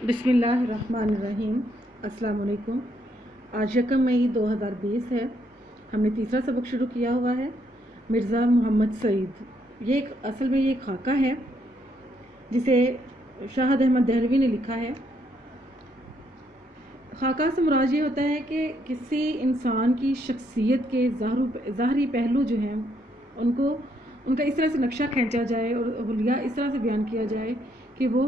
बिस्मिल्लाहिर्रहमानिर्रहीम। अस्सलाम वालेकुम। आज 1 मई 2020 है। हमने तीसरा सबक शुरू किया हुआ है, मिर्ज़ा मोहम्मद सईद। ये असल में ये खाका है जिसे शाहद अहमद दहलवी ने लिखा है। खाका से मुराद ये होता है कि किसी इंसान की शख्सियत के ज़ाहरी पहलू जो हैं उनका इस तरह से नक्शा खींचा जाए और हुलिया इस तरह से बयान किया जाए कि वो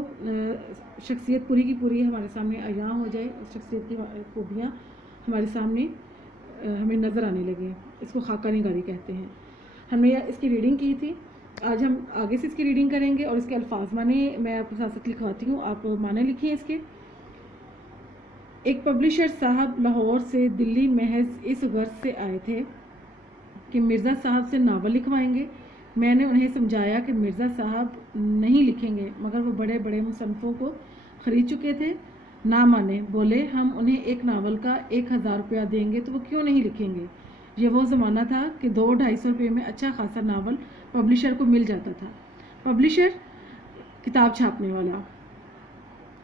शख्सियत पूरी की पूरी हमारे सामने अयां हो जाए, उस शख्सियत की खूबियाँ हमारे सामने हमें नज़र आने लगे। इसको खाका निगारी कहते हैं। हमने इसकी रीडिंग की थी। आज हम आगे से इसकी रीडिंग करेंगे और इसके अल्फाज माने मैं आपको साथ साथ लिखवाती हूँ, आप माने लिखिए इसके। एक पब्लिशर साहब लाहौर से दिल्ली महज इस गर्ज से आए थे कि मिर्ज़ा साहब से नावल लिखवाएंगे। मैंने उन्हें समझाया कि मिर्ज़ा साहब नहीं लिखेंगे, मगर वो बड़े बड़े मुसन्निफ़ों को ख़रीद चुके थे। ना माने, बोले हम उन्हें एक नावल का 1000 रुपया देंगे तो वो क्यों नहीं लिखेंगे। ये वो ज़माना था कि 200-250 रुपये में अच्छा खासा नावल पब्लिशर को मिल जाता था। पब्लिशर किताब छापने वाला।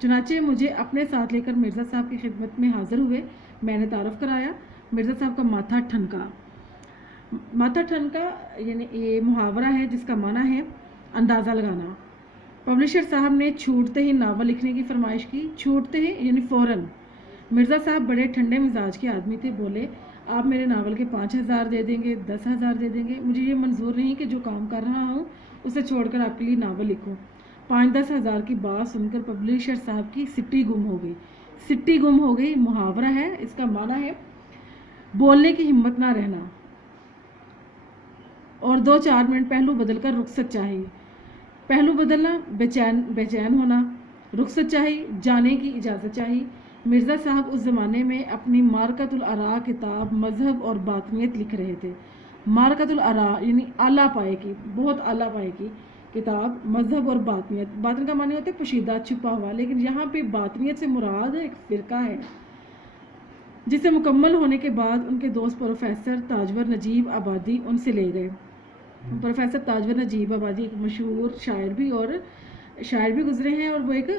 चुनाचे मुझे अपने साथ लेकर मिर्ज़ा साहब की खिदमत में हाज़िर हुए। मैंने तारुफ कराया। मिर्ज़ा साहब का माथा ठनका। माथा ठनका यानी ये मुहावरा है जिसका माना है अंदाज़ा लगाना। पब्लिशर साहब ने छूटते ही नावल लिखने की फरमाइश की। छूटते ही यानी फ़ौरन। मिर्ज़ा साहब बड़े ठंडे मिजाज के आदमी थे। बोले आप मेरे नावल के 5000 दे देंगे, 10,000 दे देंगे, मुझे ये मंजूर नहीं कि जो काम कर रहा हूँ उसे छोड़कर आपके लिए नावल लिखूँ। 5-10 हज़ार की बात सुनकर पब्लिशर साहब की सिट्टी गुम हो गई। सिट्टी गुम हो गई मुहावरा है, इसका माना है बोलने की हिम्मत ना रहना और 2-4 मिनट पहलू बदलकर रुखसत चाहिए। पहलू बदलना बेचैन होना, रुखसत चाहिए, जाने की इजाज़त चाहिए। मिर्ज़ा साहब उस ज़माने में अपनी मारकतुल आरा किताब मज़हब और बातनियत लिख रहे थे। मारकतुल आरा यानी आला पाए की, बहुत आला पाए की किताब मज़हब और बातनियत। बातन का माने होता है पोशीदा छुपा हुआ, लेकिन यहाँ पे बातनियत से मुराद एक फ़िरका है जिसे मुकम्मल होने के बाद उनके दोस्त प्रोफेसर ताजवर नजीब आबादी उनसे ले गए। प्रोफेसर ताजवर नजीब आबादी एक मशहूर शायर भी गुजरे हैं और वो एक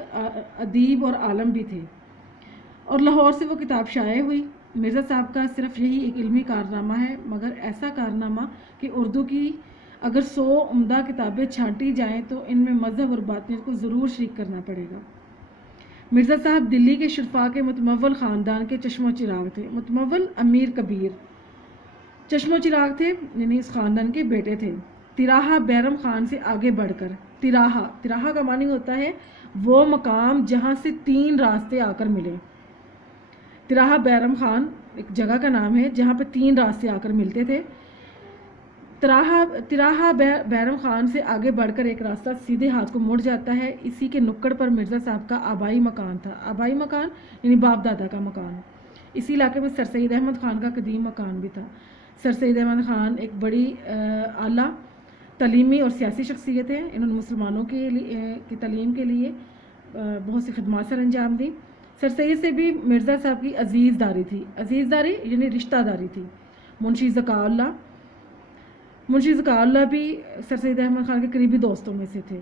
अदीब और आलम भी थे और लाहौर से वो किताब शाये हुई। मिर्ज़ा साहब का सिर्फ यही एक इल्मी कारनामा है, मगर ऐसा कारनामा कि उर्दू की अगर 100 उम्दा किताबें छांटी जाएँ तो इनमें मज़हब और बातनियत को ज़रूर शरीक करना पड़ेगा। मिर्ज़ा साहब दिल्ली के शुरफा के मुतमव्वल ख़ानदान के चश्मो चिराग थे। मुतमव्वल अमीर कबीर चश्मो चिराग थे, यानी इस ख़ानदान के बेटे थे। तिराहा बैरम खान से आगे बढ़कर, तिराहा का मानी होता है वो मकाम जहाँ से 3 रास्ते आकर मिले। तिराहा बैरम खान एक जगह का नाम है जहाँ पे 3 रास्ते आकर मिलते थे। तिराहा बैरम खान से आगे बढ़कर एक रास्ता सीधे हाथ को मुड़ जाता है। इसी के नुक्कड़ पर मिर्ज़ा साहब का आबाई मकान था। आबाई मकान यानी बाप दादा का मकान। इसी इलाके में सर सैयद अहमद ख़ान का कदीम मकान भी था। सर सैयद अहमद ख़ान एक बड़ी आला तलीमी और सियासी शख्सियत है। इन्होंने मुसलमानों की तलीम के लिए बहुत सी खिदमत सर अंजाम दी। सर सैयद से भी मिर्ज़ा साहब की अजीज़दारी थी। अजीज़दारी यानी रिश्तादारी थी। मुंशी ज़काउल्लाह भी सर सैयद अहमद ख़ान के करीबी दोस्तों में से थे।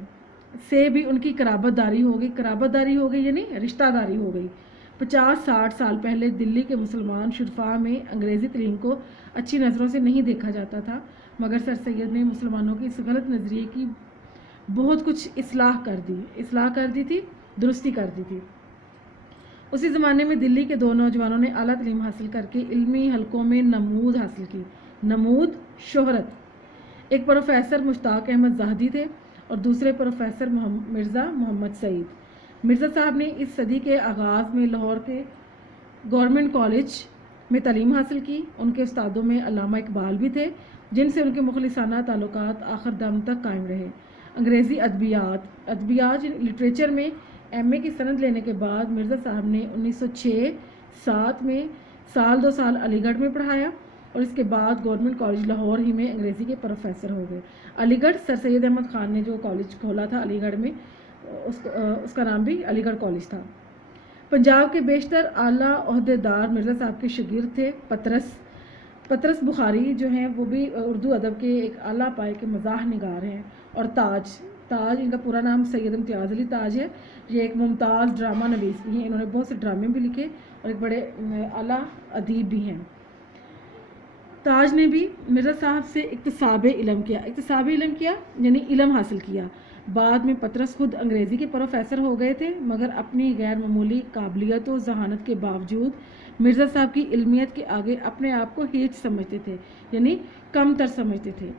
से भी उनकी कराबतदारी हो गई यानी रिश्तादारी हो गई। 50-60 साल पहले दिल्ली के मुसलमान शुरफा में अंग्रेज़ी तलीम को अच्छी नज़रों से नहीं देखा जाता था, मगर सर सैयद ने मुसलमानों की इस गलत नज़रिए की बहुत कुछ इस्लाह कर दी थी, दुरुस्ती कर दी थी। उसी ज़माने में दिल्ली के 2 नौजवानों ने आला तलीम हासिल करके इल्मी हलकों में नमूद हासिल की। नमूद शोहरत। एक प्रोफेसर मुश्ताक अहमद ज़ाहदी थे और दूसरे प्रोफेसर मिर्ज़ा मोहम्मद सईद। मिर्ज़ा साहब ने इस सदी के आगाज़ में लाहौर के गवर्नमेंट कॉलेज में तालीम हासिल की। उनके उस्तादों में अल्लामा इकबाल भी थे, जिनसे उनके मुखलिसाना ताल्लुकात आखिर दम तक कायम रहे। अंग्रेज़ी अदबियात लिटरेचर में MA की सनद लेने के बाद मिर्ज़ा साहब ने 1906-07 में 2 साल अलीगढ़ में पढ़ाया और इसके बाद गवर्नमेंट कॉलेज लाहौर ही में अंग्रेज़ी के प्रोफेसर हो गए। अलीगढ़ सर सैयद अहमद ख़ान ने जो कॉलेज खोला था अलीगढ़ में, उसका नाम भी अलीगढ़ कॉलेज था। पंजाब के बेशतर आला ओहदेदार मिर्ज़ा साहब के शागिर्द थे। पतरस बुखारी जो हैं वो भी उर्दू अदब के एक आला पाए के मज़ाह निगार हैं। और ताज, इनका पूरा नाम सैयद इम्तियाज़ अली ताज है। ये एक मुमताज़ ड्रामा नवीस भी हैं, इन्होंने बहुत से ड्रामे भी लिखे और एक बड़े आला अदीब भी हैं। ताज ने भी मिर्ज़ा साहब से इक्तिसाब इल्म किया यानी इल्म हासिल किया। बाद में पतरस खुद अंग्रेज़ी के प्रोफेसर हो गए थे, मगर अपनी गैर मामूली काबिलियत और जहानत के बावजूद मिर्ज़ा साहब की इल्मियत के आगे अपने आप को हेच समझते थे, यानी कमतर समझते थे।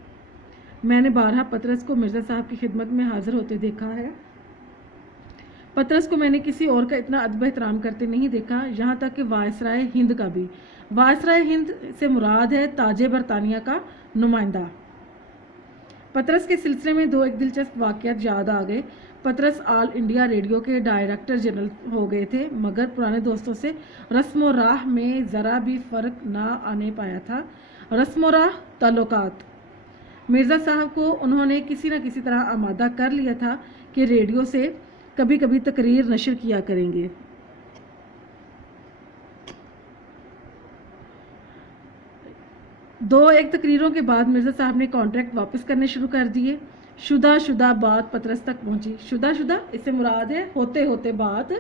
मैंने बारहा पतरस को मिर्ज़ा साहब की खिदमत में हाजिर होते देखा है। पतरस को मैंने किसी और का इतना अदब एहतराम करते नहीं देखा, यहाँ तक कि वायसराय हिंद का भी। वायसराय हिंद से मुराद है ताजे बरतानिया का नुमाइंदा। पतरस के सिलसिले में एक दिलचस्प वाक़यात याद आ गए। पतरस ऑल इंडिया रेडियो के डायरेक्टर जनरल हो गए थे, मगर पुराने दोस्तों से रस्म व राह में ज़रा भी फ़र्क ना आने पाया था। रस्म व राह ताल्लुकात। मिर्ज़ा साहब को उन्होंने किसी न किसी तरह आमादा कर लिया था कि रेडियो से कभी कभी तकरीर नशर किया करेंगे। एक तकरीरों के बाद मिर्ज़ा साहब ने कॉन्ट्रैक्ट वापस करने शुरू कर दिए। शुदा बात पतरस तक पहुंची। शुदा इससे मुराद है होते होते बात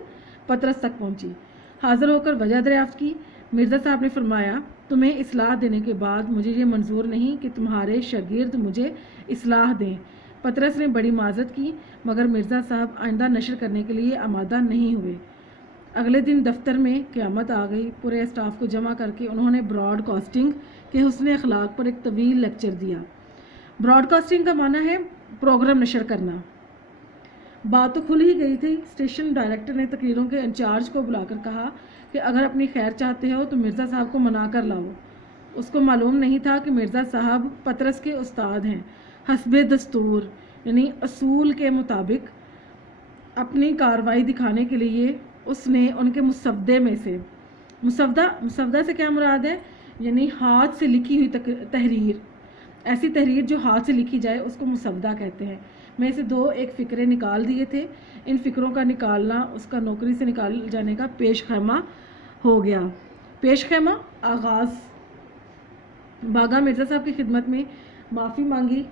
पतरस तक पहुंची। हाजिर होकर वजह दरियाफ्त की। मिर्ज़ा साहब ने फरमाया, तुम्हें इस्लाह देने के बाद मुझे ये मंजूर नहीं कि तुम्हारे शागिर्द मुझे इस्लाह दें। पतरस ने बड़ी माजरत की, मगर मिर्ज़ा साहब आइंदा नशर करने के लिए आमादा नहीं हुए। अगले दिन दफ्तर में क़यामत आ गई। पूरे स्टाफ को जमा करके उन्होंने ब्रॉडकास्टिंग के हुस्न अखलाक पर एक तवील लेक्चर दिया। ब्रॉडकास्टिंग का माना है प्रोग्राम नशर करना। बात तो खुल ही गई थी। स्टेशन डायरेक्टर ने तकरीरों के इंचार्ज को बुलाकर कहा कि अगर अपनी खैर चाहते हो तो मिर्ज़ा साहब को मना कर लाओ। उसको मालूम नहीं था कि मिर्ज़ा साहब पतरस के उस्ताद हैं। हस्बे दस्तूर यानी असूल के मुताबिक अपनी कार्रवाई दिखाने के लिए उसने उनके मुसवदे में से मुसवदा से क्या मुराद है, यानी हाथ से लिखी हुई तहरीर, ऐसी तहरीर जो हाथ से लिखी जाए उसको मुसवदा कहते हैं। मैं से एक फ़िक्रे निकाल दिए थे। इन फ़िक्रों का निकालना उसका नौकरी से निकाल जाने का पेश खैमा हो गया। पेश खैमा आगाज़। बागा मिर्ज़ा साहब की खिदमत में माफ़ी मांगी,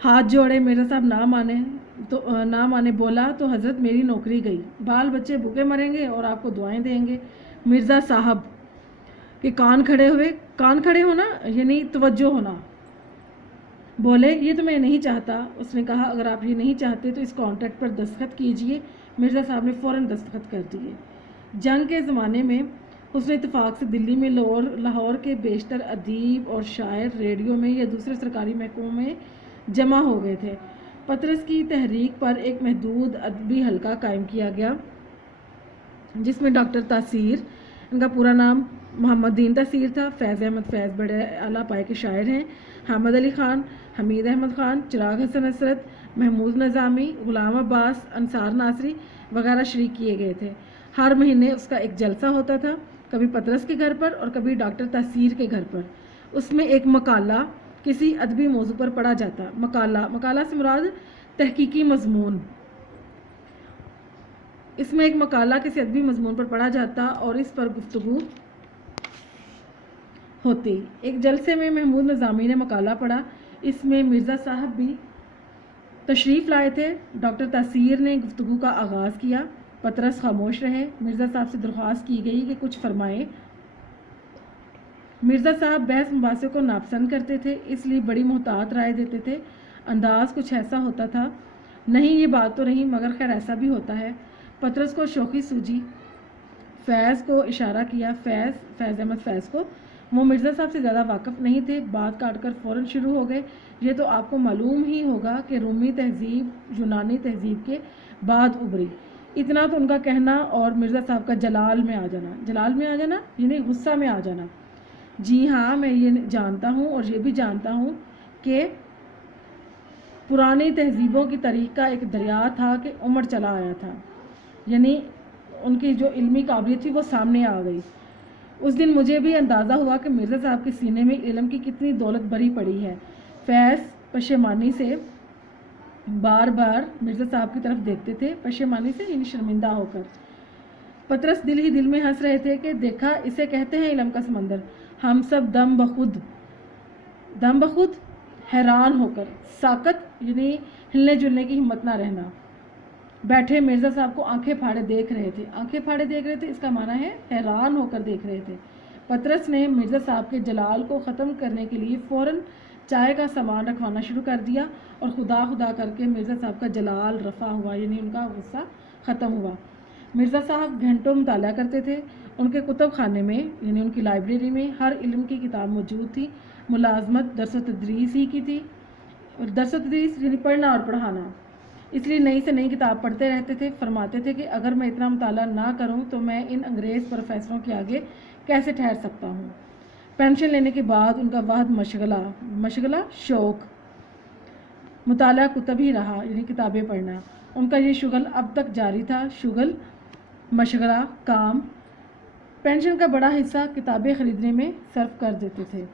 हाथ जोड़े। मिर्ज़ा साहब ना माने बोला तो हज़रत मेरी नौकरी गई, बाल बच्चे भूखे मरेंगे और आपको दुआएं देंगे। मिर्ज़ा साहब के कान खड़े होना यानी तवज्जो होना। बोले, ये तो मैं नहीं चाहता। उसने कहा, अगर आप ये नहीं चाहते तो इस कॉन्ट्रैक्ट पर दस्तखत कीजिए। मिर्ज़ा साहब ने फ़ौरन दस्तखत कर दिए। जंग के ज़माने में हुस्न इत्तेफाक से दिल्ली में लाहौर के बेशतर अदीब और शायर रेडियो में या दूसरे सरकारी महकमों में जमा हो गए थे। पतरस की तहरीक पर एक महदूद अदबी हल्का कायम किया गया, जिसमें डॉक्टर तासीर, इनका पूरा नाम मोहम्मद दीन तासीर था, फैज़ अहमद फैज़ बड़े आला पाए के शायर हैं, हामिद अली ख़ान, हमीद अहमद ख़ान, चिराग हसन हसरत, महमूद नज़ामी, ग़ुलाम अब्बास, अंसार नासरी वगैरह शरीक किए गए थे। हर महीने उसका एक जलसा होता था, कभी पतरस के घर पर और कभी डॉक्टर तासीर के घर पर। उसमें एक मकाला किसी अदबी मौजू पर पढ़ा जाता। मकाला से मुराद तहकीकी मजमून। इसमें एक मकाला किसी अदबी मजमून पर पढ़ा जाता और इस पर गुफ्तगू होती। एक जलसे में महमूद नज़ामी ने मकाला पढ़ा। इसमें मिर्ज़ा साहब भी तशरीफ़ लाए थे। डॉक्टर तासीर ने गुफ्तगू का आगाज़ किया। पतरस खामोश रहे। मिर्ज़ा साहब से दरख्वास्त की गई कि कुछ फरमाएं। मिर्ज़ा साहब बहस मुबासे को नापसंद करते थे, इसलिए बड़ी मोहतात राय देते थे। अंदाज़ कुछ ऐसा होता था, नहीं ये बात तो नहीं, मगर खैर ऐसा भी होता है। पतरस को शौक़ी सूझी। फैज़ को इशारा किया, फैज़ अहमद फैज़ को। वो मिर्ज़ा साहब से ज़्यादा वाकिफ़ नहीं थे। बात काटकर फ़ौरन शुरू हो गए। ये तो आपको मालूम ही होगा कि रूमी तहज़ीब यूनानी तहज़ीब के बाद उभरी। इतना तो उनका कहना और मिर्ज़ा साहब का जलाल में आ जाना यानी गुस्सा में आ जाना। जी हाँ, मैं ये जानता हूँ और ये भी जानता हूँ कि पुरानी तहज़ीबों की तारीख़ का एक दरिया था कि उमड़ चला आया था, यानी उनकी जो इल्मी काबिलियत थी वो सामने आ गई। उस दिन मुझे भी अंदाज़ा हुआ कि मिर्ज़ा साहब के सीने में इल्म की कितनी दौलत भरी पड़ी है। फैज़ पशेमानी से बार बार मिर्ज़ा साहब की तरफ देखते थे, पशेमानी से यानी शर्मिंदा होकर। पतरस दिल ही दिल में हंस रहे थे कि देखा, इसे कहते हैं इल्म का समंदर। हम सब दम बखुद حیران ہو کر، ساکت یعنی ہلنے جلنے کی ہمت نہ رہنا، بیٹھے مرزا صاحب کو آنکھیں پھاڑے دیکھ رہے تھے۔ آنکھیں پھاڑے دیکھ رہے تھے اس کا معنی ہے حیران ہو کر دیکھ رہے تھے۔ پطرس نے مرزا صاحب کے جلال کو ختم کرنے کے لیے فوراً چائے کا سامان رکھوانا شروع کر دیا اور خدا خدا کر کے مرزا صاحب کا جلال رفع ہوا، یعنی ان کا غصہ ختم ہوا۔ مرزا صاحب گھنٹوں مطالعہ کرتے تھے۔ ان کے کتب خانے میں یعنی ان کی لائبریری میں ہر علم کی کتاب موجود تھی۔ ملازمت درس و تدریس ہی کی تھی، اور درس و تدریس یعنی پڑھنا اور پڑھانا، اس لیے نئی سے نئی کتاب پڑھتے رہتے تھے۔ فرماتے تھے کہ اگر میں اتنا مطالعہ نہ کروں تو میں ان انگریز پروفیسروں کے آگے کیسے ٹھہر سکتا ہوں۔ پینشن لینے کے بعد ان کا واحد مشغلہ شوق مطالعہ کتب ہی رہا، یعنی کتابیں پڑھنا۔ ان کا یہ شغل اب تک جاری تھا۔ شغل، مشغلہ، کام۔ پینشن کا بڑا حصہ کتابیں خریدنے میں صرف کر دیتے تھے۔